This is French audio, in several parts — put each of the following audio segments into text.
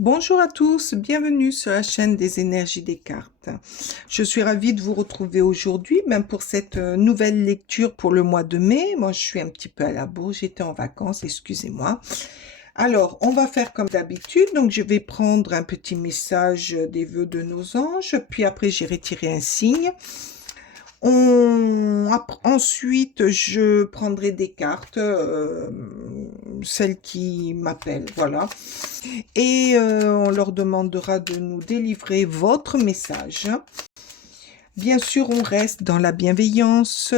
Bonjour à tous, bienvenue sur la chaîne des énergies des cartes. Je suis ravie de vous retrouver aujourd'hui, même pour cette nouvelle lecture pour le mois de mai. Moi, je suis un petit peu à la bourre, j'étais en vacances, excusez-moi. Alors, on va faire comme d'habitude. Donc, je vais prendre un petit message des vœux de nos anges, puis après, j'irai tirer un signe. Ensuite, je prendrai des cartes, celles qui m'appellent, voilà. Et on leur demandera de nous délivrer votre message. Bien sûr, on reste dans la bienveillance,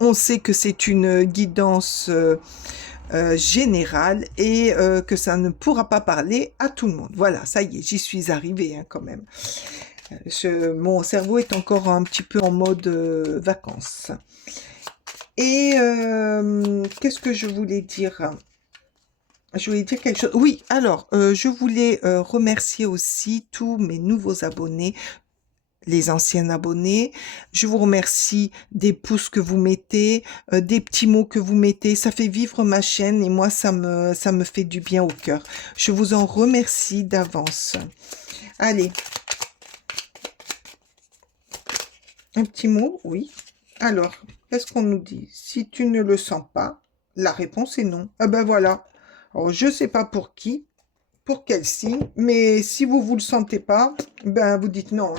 on sait que c'est une guidance générale et que ça ne pourra pas parler à tout le monde. Voilà, ça y est, j'y suis arrivée quand même. Mon cerveau est encore un petit peu en mode vacances. Et qu'est-ce que je voulais dire? Je voulais dire quelque chose. Oui, alors, je voulais remercier aussi tous mes nouveaux abonnés, les anciens abonnés. Je vous remercie des pouces que vous mettez, des petits mots que vous mettez. Ça fait vivre ma chaîne et moi, ça me fait du bien au cœur. Je vous en remercie d'avance. Allez. Un petit mot, oui. Alors, qu'est-ce qu'on nous dit? Si tu ne le sens pas, la réponse est non. Ah ben voilà. Alors, je ne sais pas pour qui, pour quel signe, mais si vous ne le sentez pas, ben vous dites non.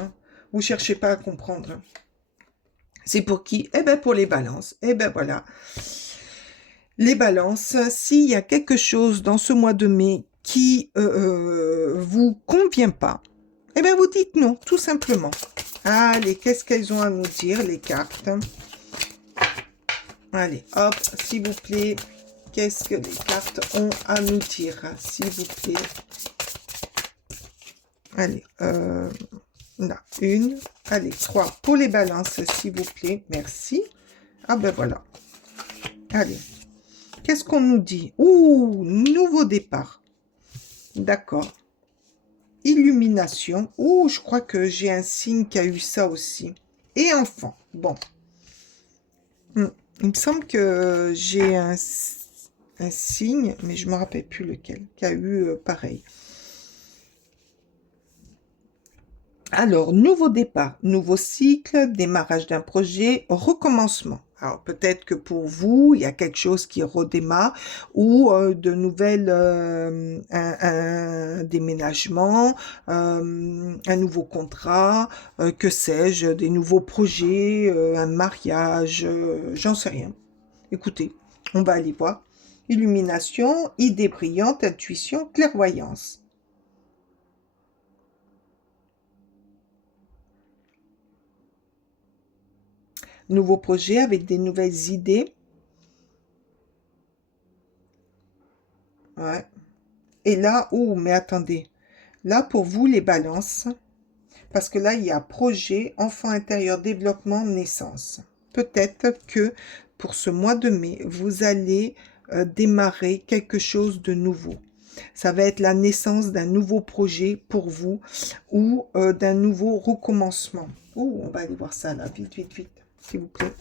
Vous cherchez pas à comprendre. C'est pour qui? Eh ben pour les balances. Eh ben voilà. Les balances, s'il y a quelque chose dans ce mois de mai qui vous convient pas, eh ben vous dites non, tout simplement. Allez, qu'est-ce qu'elles ont à nous dire, les cartes? Allez, hop, s'il vous plaît, qu'est-ce que les cartes ont à nous dire, s'il vous plaît? Allez, là, une. Allez, 3 pour les balances, s'il vous plaît. Merci. Ah ben voilà. Allez. Qu'est-ce qu'on nous dit? Ouh, nouveau départ. D'accord. Illumination. Ouh, je crois que j'ai un signe qui a eu ça aussi. Et enfant. Bon. Il me semble que j'ai un signe, mais je ne me rappelle plus lequel, qui a eu pareil. Alors, nouveau départ, nouveau cycle, démarrage d'un projet, recommencement. Alors, peut-être que pour vous, il y a quelque chose qui redémarre ou de nouvelles, un déménagement, un nouveau contrat, que sais-je, des nouveaux projets, un mariage, j'en sais rien. Écoutez, on va aller voir. Illumination, idée brillante, intuition, clairvoyance. Nouveau projet avec des nouvelles idées. Ouais. Et là, oh, mais attendez. Là, pour vous, les balances, parce que là, il y a projet, enfant intérieur, développement, naissance. Peut-être que pour ce mois de mai, vous allez démarrer quelque chose de nouveau. Ça va être la naissance d'un nouveau projet pour vous ou d'un nouveau recommencement. Oh, on va aller voir ça là, vite, vite, vite, s'il vous plaît.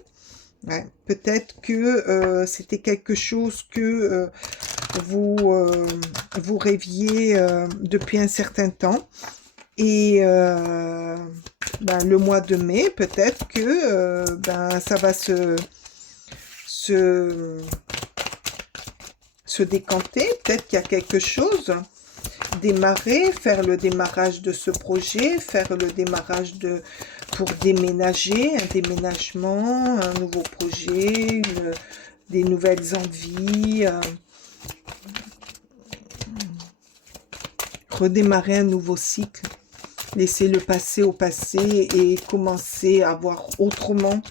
Ouais, peut-être que c'était quelque chose que vous rêviez depuis un certain temps. Et ben, le mois de mai, peut-être que ben, ça va se, se décanter. Peut-être qu'il y a quelque chose. Démarrer, faire le démarrage de ce projet, faire le démarrage pour déménager, un déménagement, un nouveau projet, des nouvelles envies, redémarrer un nouveau cycle, laisser le passé au passé et commencer à voir autrement,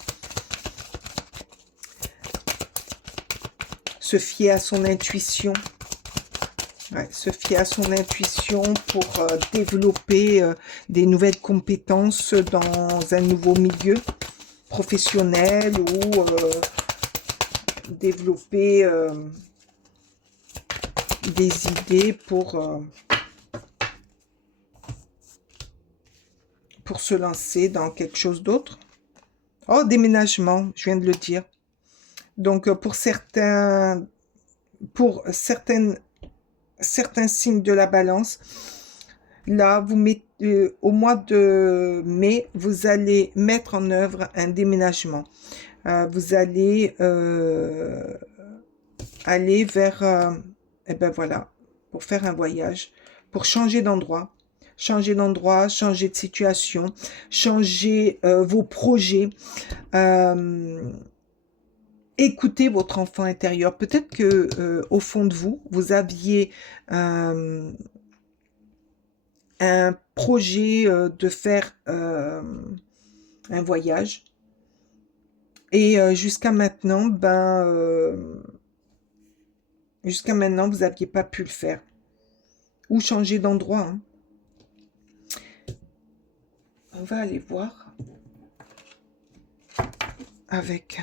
se fier à son intuition. Ouais, se fier à son intuition pour développer des nouvelles compétences dans un nouveau milieu professionnel ou développer des idées pour se lancer dans quelque chose d'autre. Oh, déménagement, je viens de le dire. Donc, pour certains pour certains signes de la balance, là, vous mettez, au mois de mai, vous allez mettre en œuvre un déménagement. Vous allez aller vers, et ben voilà, pour faire un voyage, pour changer d'endroit, changer de situation, changer vos projets, écoutez votre enfant intérieur. Peut-être que au fond de vous, vous aviez un projet de faire un voyage et jusqu'à maintenant, vous n'aviez pas pu le faire ou changer d'endroit. Hein. On va aller voir avec.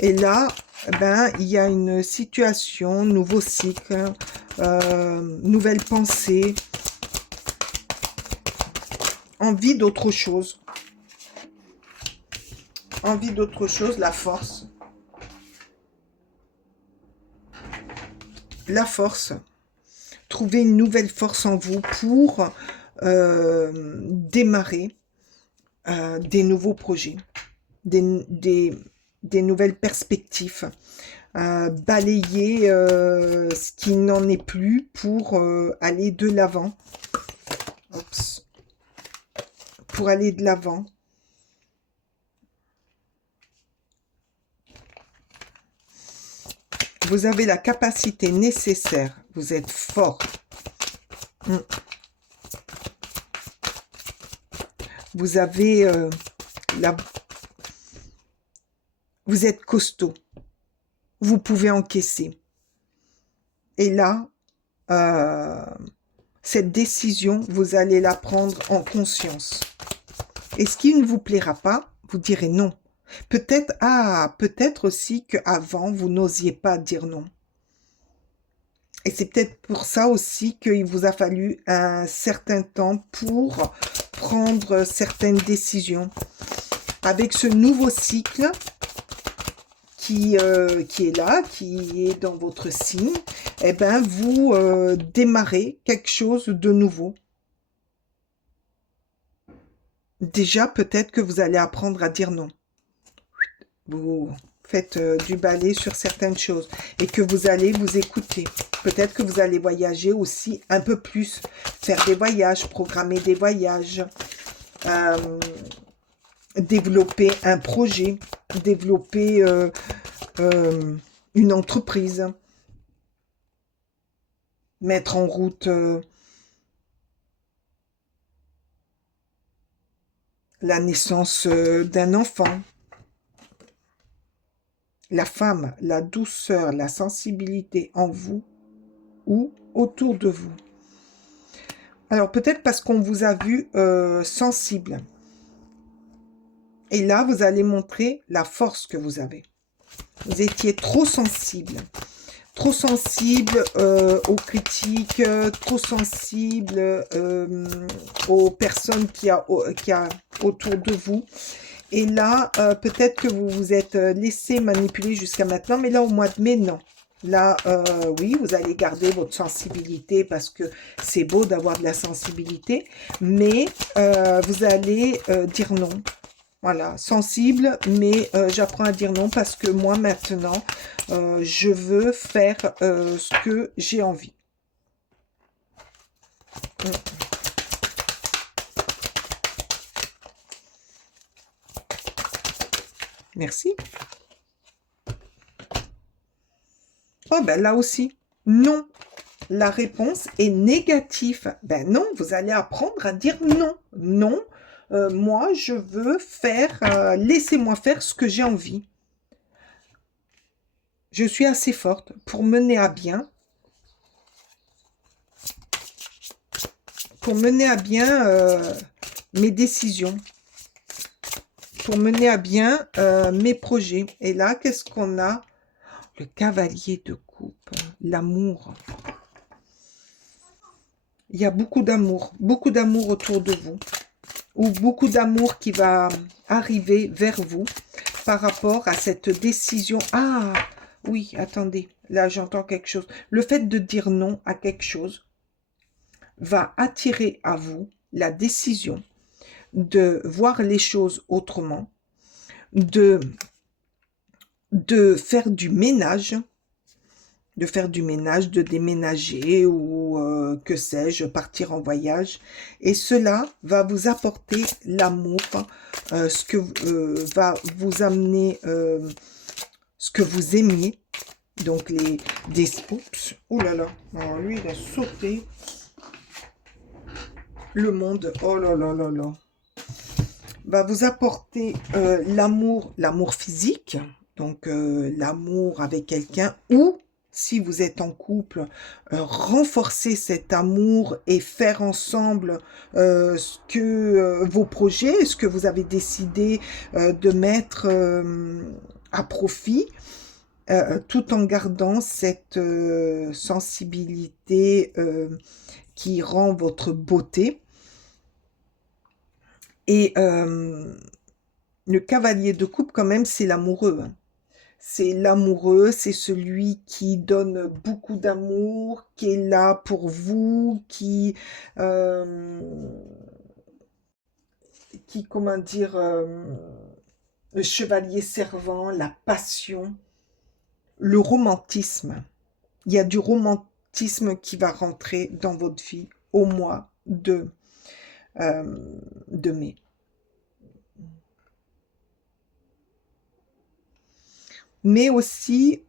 Et là, il y a une situation, nouveau cycle, nouvelle pensée, envie d'autre chose. Envie d'autre chose, la force. La force. Trouver une nouvelle force en vous pour démarrer des nouveaux projets, des nouvelles perspectives, balayer ce qui n'en est plus pour aller de l'avant. Pour aller de l'avant. Vous avez la capacité nécessaire. Vous êtes fort. Vous avez vous êtes costaud. Vous pouvez encaisser. Et là, cette décision, vous allez la prendre en conscience. Et ce qui ne vous plaira pas, vous direz non. Peut-être aussi qu'avant, vous n'osiez pas dire non. Et c'est peut-être pour ça aussi qu'il vous a fallu un certain temps pour prendre certaines décisions. Avec ce nouveau cycle qui est là, qui est dans votre signe, vous démarrez quelque chose de nouveau. Déjà, peut-être que vous allez apprendre à dire non. Vous faites du balai sur certaines choses et que vous allez vous écouter. Peut-être que vous allez voyager aussi un peu plus, faire des voyages, programmer des voyages, développer un projet, développer une entreprise, mettre en route la naissance d'un enfant. La femme, la douceur, la sensibilité en vous ou autour de vous. Alors peut-être parce qu'on vous a vu sensible. Et là, vous allez montrer la force que vous avez. Vous étiez trop sensible aux critiques, trop sensible aux personnes qu'il y a autour de vous. Et là, peut-être que vous vous êtes laissé manipuler jusqu'à maintenant, mais là, au mois de mai, non. Là, oui, vous allez garder votre sensibilité parce que c'est beau d'avoir de la sensibilité, mais vous allez dire non. Voilà, sensible, mais j'apprends à dire non parce que moi, maintenant, je veux faire ce que j'ai envie. Merci. Oh, là aussi, non. La réponse est négative. Non, vous allez apprendre à dire non. Non, moi, je veux faire, laissez-moi faire ce que j'ai envie. Je suis assez forte pour mener à bien. Mes décisions. Pour mener à bien mes projets. Et là, qu'est-ce qu'on a? Le cavalier de coupe, l'amour. Il y a beaucoup d'amour autour de vous. Ou beaucoup d'amour qui va arriver vers vous par rapport à cette décision. Ah, Oui, attendez, là j'entends quelque chose. Le fait de dire non à quelque chose va attirer à vous la décision de voir les choses autrement, de, de faire du ménage, de déménager ou que sais-je, partir en voyage. Et cela va vous apporter l'amour, ce que va vous amener ce que vous aimiez. Donc des... Oups, oh là là, alors lui il a sauté. Le monde, oh là là là là, va vous apporter l'amour physique, donc l'amour avec quelqu'un, ou si vous êtes en couple, renforcer cet amour et faire ensemble ce que vos projets, ce que vous avez décidé de mettre à profit, tout en gardant cette sensibilité qui rend votre beauté. Et le cavalier de coupe, quand même, c'est l'amoureux. Hein. C'est l'amoureux, c'est celui qui donne beaucoup d'amour, qui est là pour vous, comment dire, le chevalier servant, la passion, le romantisme. Il y a du romantisme qui va rentrer dans votre vie au mois de mai. Mais aussi,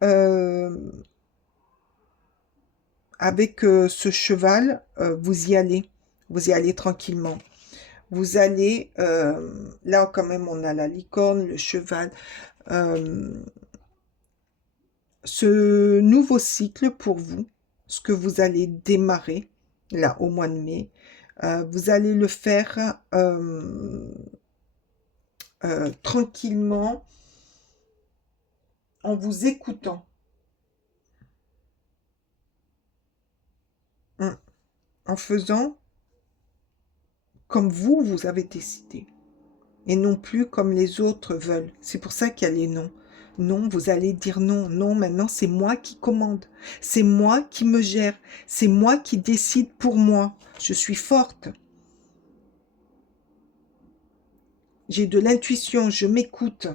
avec ce cheval, vous y allez tranquillement. Vous allez, là quand même on a la licorne, le cheval, ce nouveau cycle pour vous, ce que vous allez démarrer, là au mois de mai, vous allez le faire tranquillement, en vous écoutant. En faisant comme vous avez décidé. Et non plus comme les autres veulent. C'est pour ça qu'il y a les noms. Non, vous allez dire non. Non, maintenant, c'est moi qui commande. C'est moi qui me gère. C'est moi qui décide pour moi. Je suis forte. J'ai de l'intuition. Je m'écoute.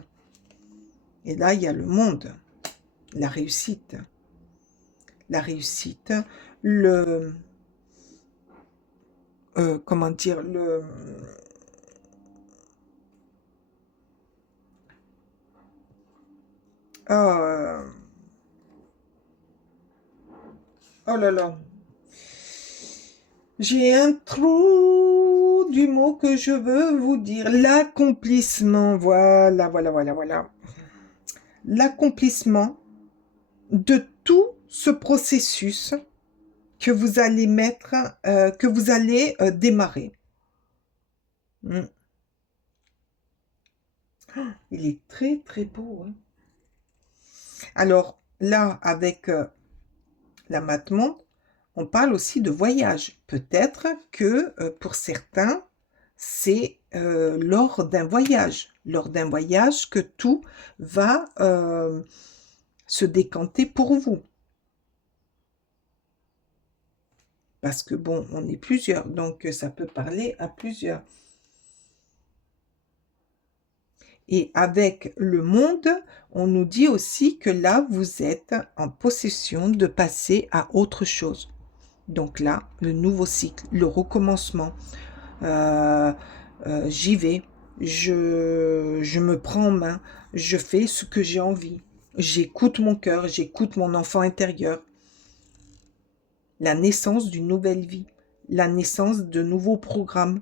Et là, il y a le monde. La réussite. La réussite. Comment dire, oh, oh là là, j'ai un trou du mot que je veux vous dire. L'accomplissement, voilà, voilà, voilà, voilà. L'accomplissement de tout ce processus que vous allez mettre, que vous allez démarrer. Il est très, très beau. Hein. Alors là, avec la Mate-Monde, on parle aussi de voyage. Peut-être que pour certains, c'est lors d'un voyage que tout va se décanter pour vous. Parce que bon, on est plusieurs, donc ça peut parler à plusieurs. Et avec le monde, on nous dit aussi que là, vous êtes en possession de passer à autre chose. Donc là, le nouveau cycle, le recommencement. J'y vais, je me prends en main, je fais ce que j'ai envie. J'écoute mon cœur, j'écoute mon enfant intérieur. La naissance d'une nouvelle vie, la naissance de nouveaux programmes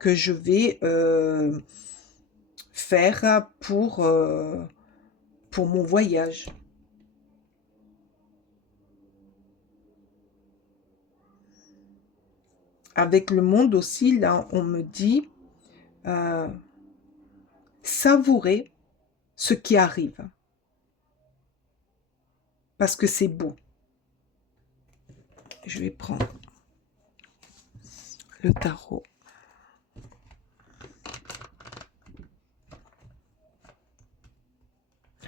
que je vais faire pour mon voyage. Avec le monde aussi, là, on me dit savourer ce qui arrive. Parce que c'est beau. Je vais prendre le tarot.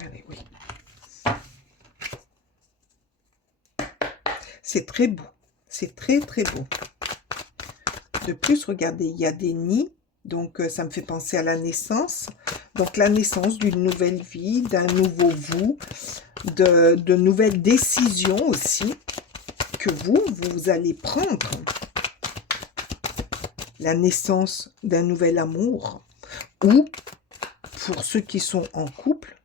Allez, oui. C'est très beau. C'est très, très beau. De plus, regardez, il y a des nids. Donc, ça me fait penser à la naissance. Donc, la naissance d'une nouvelle vie, d'un nouveau vous, de nouvelles décisions aussi que vous allez prendre. La naissance d'un nouvel amour. Ou, pour ceux qui sont en couple,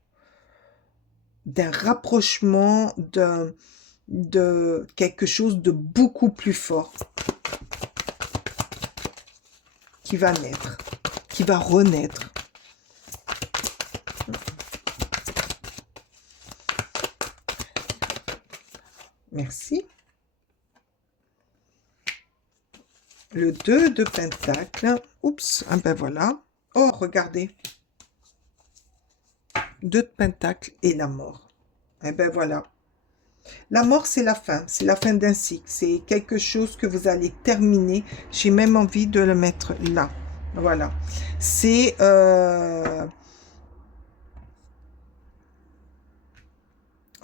d'un rapprochement, de quelque chose de beaucoup plus fort qui va naître, qui va renaître. Merci. Le 2 de Pentacle. Oups, ah ben voilà. Oh, regardez. 2 de Pentacle et la mort. Eh ben voilà. La mort, c'est la fin d'un cycle. C'est quelque chose que vous allez terminer. J'ai même envie de le mettre là. Voilà. C'est...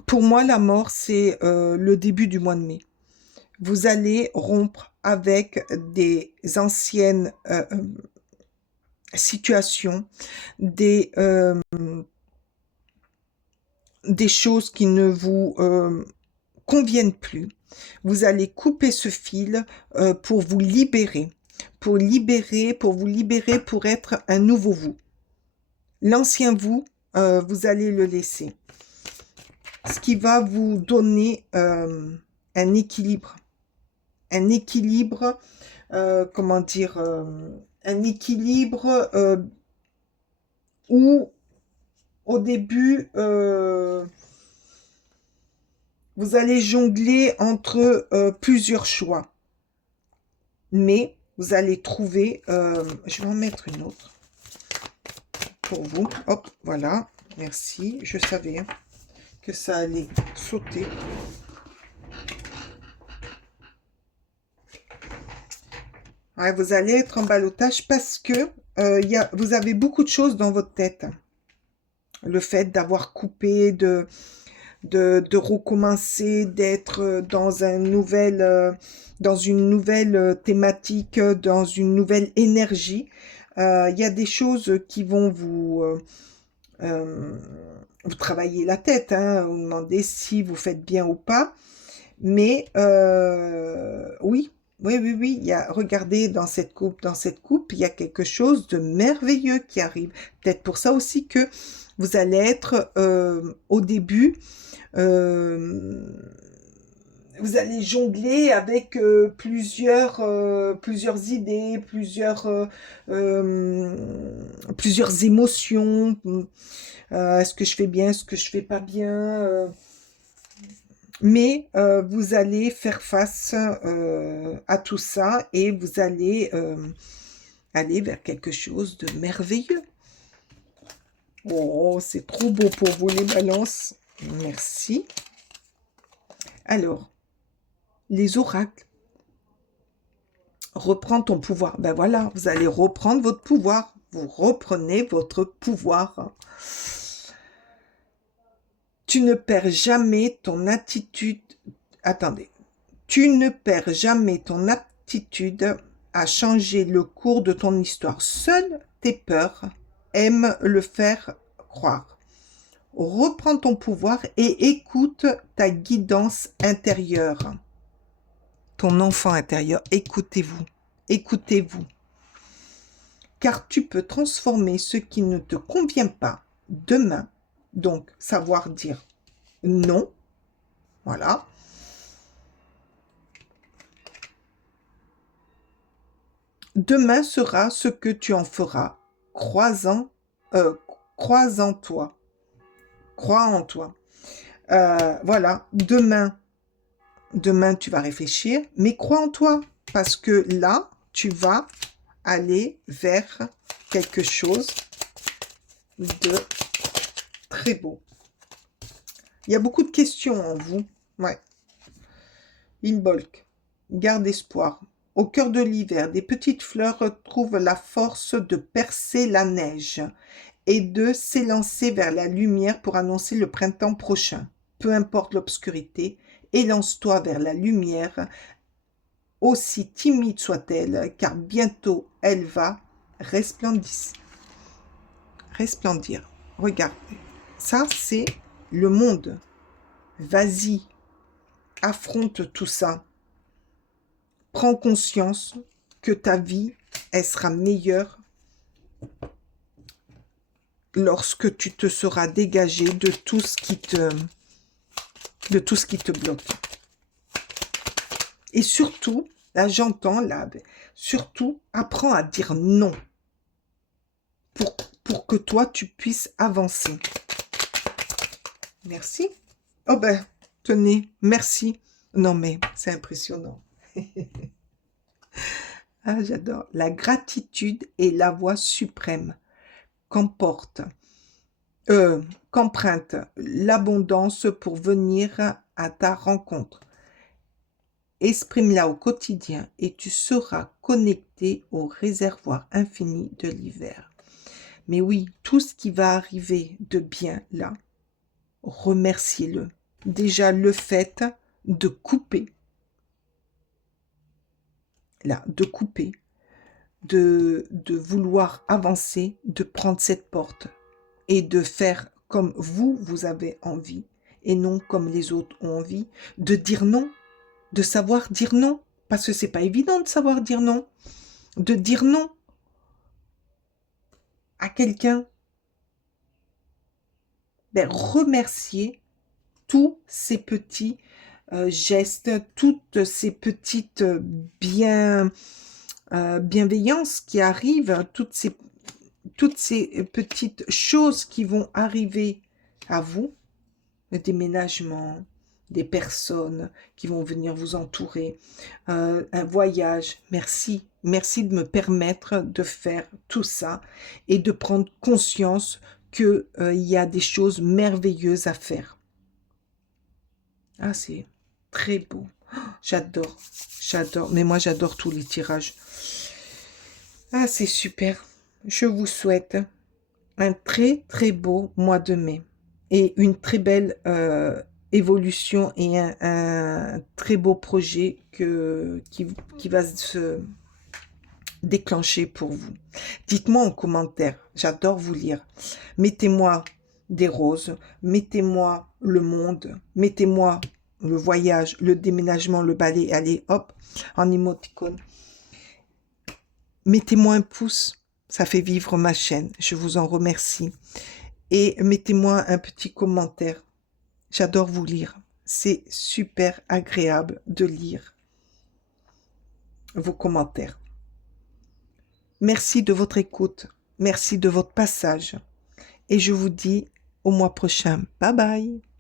pour moi, la mort, c'est le début du mois de mai. Vous allez rompre avec des anciennes situations, des choses qui ne vous conviennent plus. Vous allez couper ce fil pour vous libérer, pour vous libérer pour être un nouveau vous. L'ancien vous, vous allez le laisser. Ce qui va vous donner un équilibre. Un équilibre, comment dire, un équilibre où au début, vous allez jongler entre plusieurs choix. Mais vous allez trouver, je vais en mettre une autre pour vous. Hop, voilà, merci, je savais hein, que ça allait sauter. Ouais, vous allez être en ballottage parce que vous avez beaucoup de choses dans votre tête. Le fait d'avoir coupé, de recommencer, d'être dans dans une nouvelle thématique, dans une nouvelle énergie. Il y a des choses qui vont vous travailler la tête, hein, vous demandez si vous faites bien ou pas. Mais oui, il y a, regardez dans cette coupe, il y a quelque chose de merveilleux qui arrive. Peut-être pour ça aussi que vous allez être au début, vous allez jongler avec plusieurs idées, plusieurs émotions. Est-ce que je fais bien, est-ce que je fais pas bien mais vous allez faire face à tout ça et vous allez aller vers quelque chose de merveilleux. Oh, c'est trop beau pour vous les balances. Merci. Alors, les oracles. Reprends ton pouvoir. Ben voilà, vous allez reprendre votre pouvoir. Vous reprenez votre pouvoir. Tu ne perds jamais ton attitude. Attendez. Tu ne perds jamais ton aptitude à changer le cours de ton histoire. Seules tes peurs aiment le faire croire. Reprends ton pouvoir et écoute ta guidance intérieure. Ton enfant intérieur, écoutez-vous. Écoutez-vous. Car tu peux transformer ce qui ne te convient pas demain. Donc, savoir dire non. Voilà. Demain sera ce que tu en feras. Crois en toi. Crois en toi. Voilà. Demain, tu vas réfléchir, mais crois en toi. Parce que là, tu vas aller vers quelque chose de très beau. Il y a beaucoup de questions en vous. Ouais. Imbolc. Garde espoir. Au cœur de l'hiver, des petites fleurs retrouvent la force de percer la neige et de s'élancer vers la lumière pour annoncer le printemps prochain. Peu importe l'obscurité, et lance-toi vers la lumière, aussi timide soit-elle, car bientôt elle va resplendir. Regarde, ça c'est le monde. Vas-y, affronte tout ça. Prends conscience que ta vie, elle sera meilleure lorsque tu te seras dégagé de tout ce qui te bloque. Et surtout, là j'entends, là, surtout, apprends à dire non pour que toi, tu puisses avancer. Merci. Oh ben, tenez, merci. Non mais, c'est impressionnant. Ah, j'adore. La gratitude est la voie suprême qu'emprunte l'abondance pour venir à ta rencontre. Exprime-la au quotidien et tu seras connecté au réservoir infini de l'hiver. Mais oui, tout ce qui va arriver de bien là, remerciez-le. Déjà le fait de couper, là, de couper, de vouloir avancer, de prendre cette porte et de faire comme vous avez envie et non comme les autres ont envie, de dire non, de savoir dire non, parce que c'est pas évident de savoir dire non, de dire non à quelqu'un. Ben, remercier tous ces petits gestes, toutes ces petites bienveillances qui arrivent, toutes ces petites choses qui vont arriver à vous, le déménagement, des personnes qui vont venir vous entourer, un voyage. Merci, merci de me permettre de faire tout ça et de prendre conscience qu'il y a des choses merveilleuses à faire. Ah, c'est très beau. Oh, j'adore, j'adore. Mais moi, j'adore tous les tirages. Ah, c'est super. Je vous souhaite un très, très beau mois de mai et une très belle évolution et un très beau projet qui va se déclencher pour vous. Dites-moi en commentaire, j'adore vous lire. Mettez-moi des roses, mettez-moi le monde, mettez-moi le voyage, le déménagement, le balai, allez, hop, en émoticône. Mettez-moi un pouce, ça fait vivre ma chaîne, je vous en remercie. Et mettez-moi un petit commentaire. J'adore vous lire. C'est super agréable de lire vos commentaires. Merci de votre écoute. Merci de votre passage. Et je vous dis au mois prochain. Bye bye.